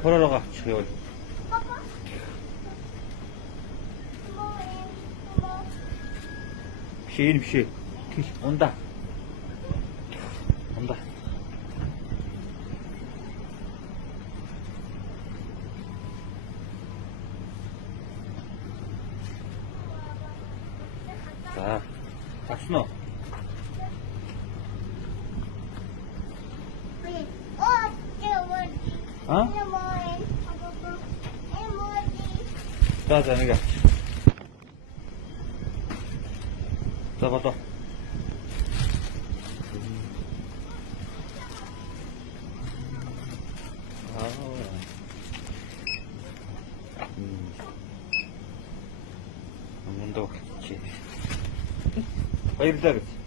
보러러 가, 지금. bir şey. 온다. 온다. 자, 순호. 어? 자, 내가. 잡아, 또. 문도 그렇지. 이러다 그랬지.